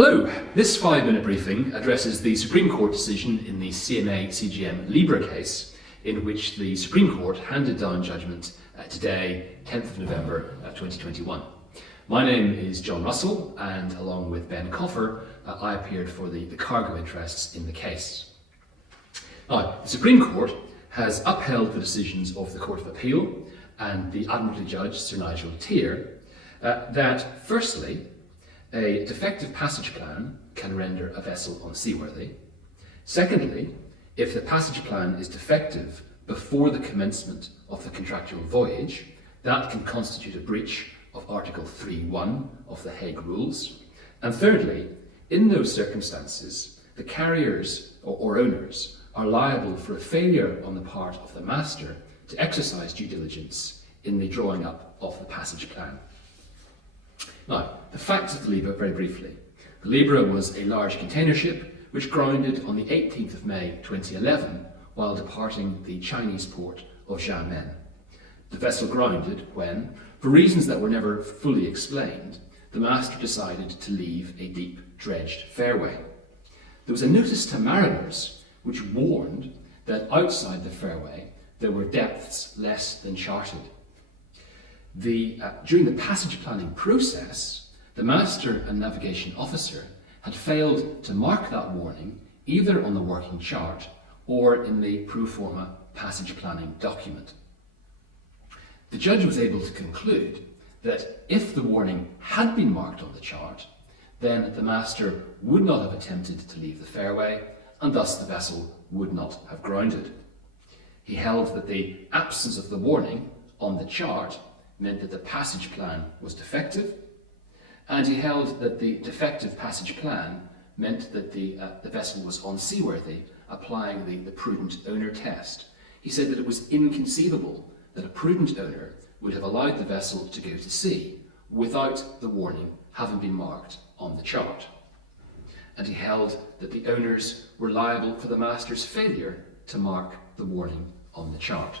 Hello, this 5-minute briefing addresses the Supreme Court decision in the CMA CGM Libra case, in which the Supreme Court handed down judgment today, 10th of November 2021. My name is John Russell, and along with Ben Coffer, I appeared for the cargo interests in the case. Now, the Supreme Court has upheld the decisions of the Court of Appeal and the Admiralty Judge, Sir Nigel Teare, that firstly, a defective passage plan can render a vessel unseaworthy. Secondly, if the passage plan is defective before the commencement of the contractual voyage, that can constitute a breach of Article 3.1 of the Hague Rules. And thirdly, in those circumstances, the carriers or owners are liable for a failure on the part of the master to exercise due diligence in the drawing up of the passage plan. Now, the facts of the Libra very briefly. The Libra was a large container ship which grounded on the 18th of May 2011 while departing the Chinese port of Xiamen. The vessel grounded when, for reasons that were never fully explained, the master decided to leave a deep dredged fairway. There was a notice to mariners which warned that outside the fairway there were depths less than charted. During the passage planning process, the master and navigation officer had failed to mark that warning either on the working chart or in the pro forma passage planning document. The judge was able to conclude that if the warning had been marked on the chart, then the master would not have attempted to leave the fairway, and thus the vessel would not have grounded. He held that the absence of the warning on the chart meant that the passage plan was defective, and he held that the defective passage plan meant that the vessel was unseaworthy, applying the prudent owner test. He said that it was inconceivable that a prudent owner would have allowed the vessel to go to sea without the warning having been marked on the chart. And he held that the owners were liable for the master's failure to mark the warning on the chart.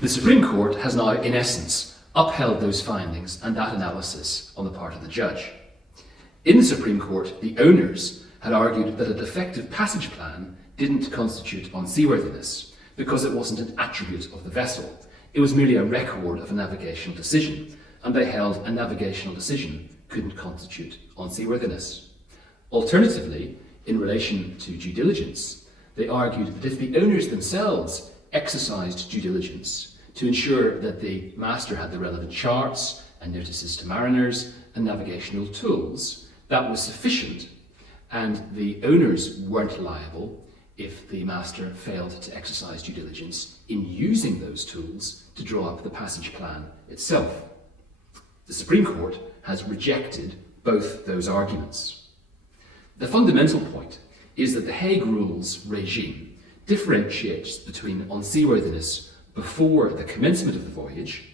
The Supreme Court has now, in essence, upheld those findings and that analysis on the part of the judge. In the Supreme Court, the owners had argued that a defective passage plan didn't constitute unseaworthiness because it wasn't an attribute of the vessel. It was merely a record of a navigational decision, and they held a navigational decision couldn't constitute unseaworthiness. Alternatively, in relation to due diligence, they argued that if the owners themselves exercised due diligence to ensure that the master had the relevant charts and notices to mariners and navigational tools, that was sufficient, and the owners weren't liable if the master failed to exercise due diligence in using those tools to draw up the passage plan itself. The Supreme Court has rejected both those arguments. The fundamental point is that the Hague Rules regime differentiates between unseaworthiness before the commencement of the voyage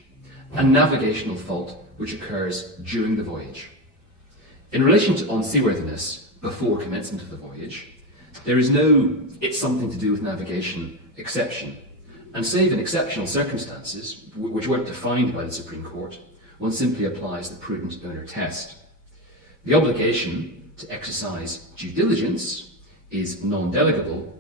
and navigational fault which occurs during the voyage. In relation to unseaworthiness before commencement of the voyage, there is no "it's something to do with navigation" exception, and save in exceptional circumstances, which weren't defined by the Supreme Court, one simply applies the prudent owner test. The obligation to exercise due diligence is non-delegable,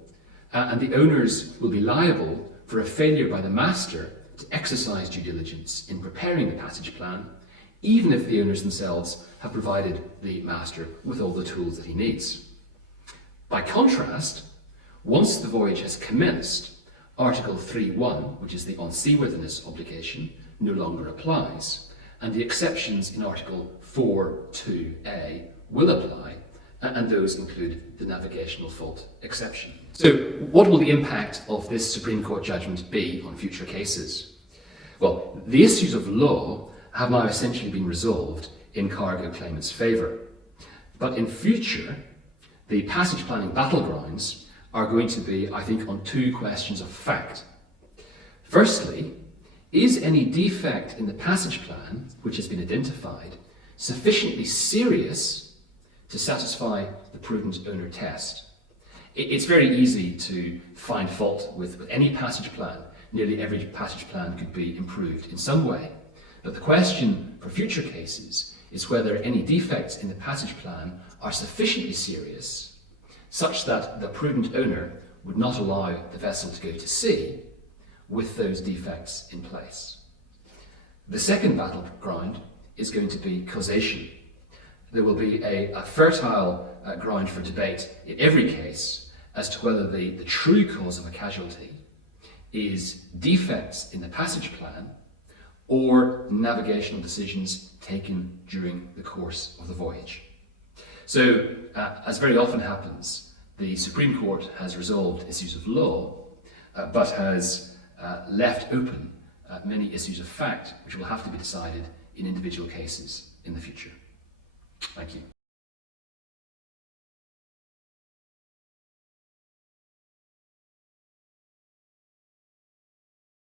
and the owners will be liable for a failure by the master to exercise due diligence in preparing the passage plan, even if the owners themselves have provided the master with all the tools that he needs. By contrast, once the voyage has commenced, Article 3.1, which is the unseaworthiness obligation, no longer applies, and the exceptions in Article 4.2a will apply, and those include the navigational fault exception. So, what will the impact of this Supreme Court judgment be on future cases? Well, the issues of law have now essentially been resolved in cargo claimants' favour. But in future, the passage planning battlegrounds are going to be, I think, on two questions of fact. Firstly, is any defect in the passage plan, which has been identified, sufficiently serious to satisfy the prudent owner test? It's very easy to find fault with any passage plan. Nearly every passage plan could be improved in some way. But the question for future cases is whether any defects in the passage plan are sufficiently serious such that the prudent owner would not allow the vessel to go to sea with those defects in place. The second battleground is going to be causation. There will be a fertile ground for debate in every case as to whether the true cause of a casualty is defects in the passage plan or navigational decisions taken during the course of the voyage. So, as very often happens, the Supreme Court has resolved issues of law, but has left open many issues of fact which will have to be decided in individual cases in the future. Thank you.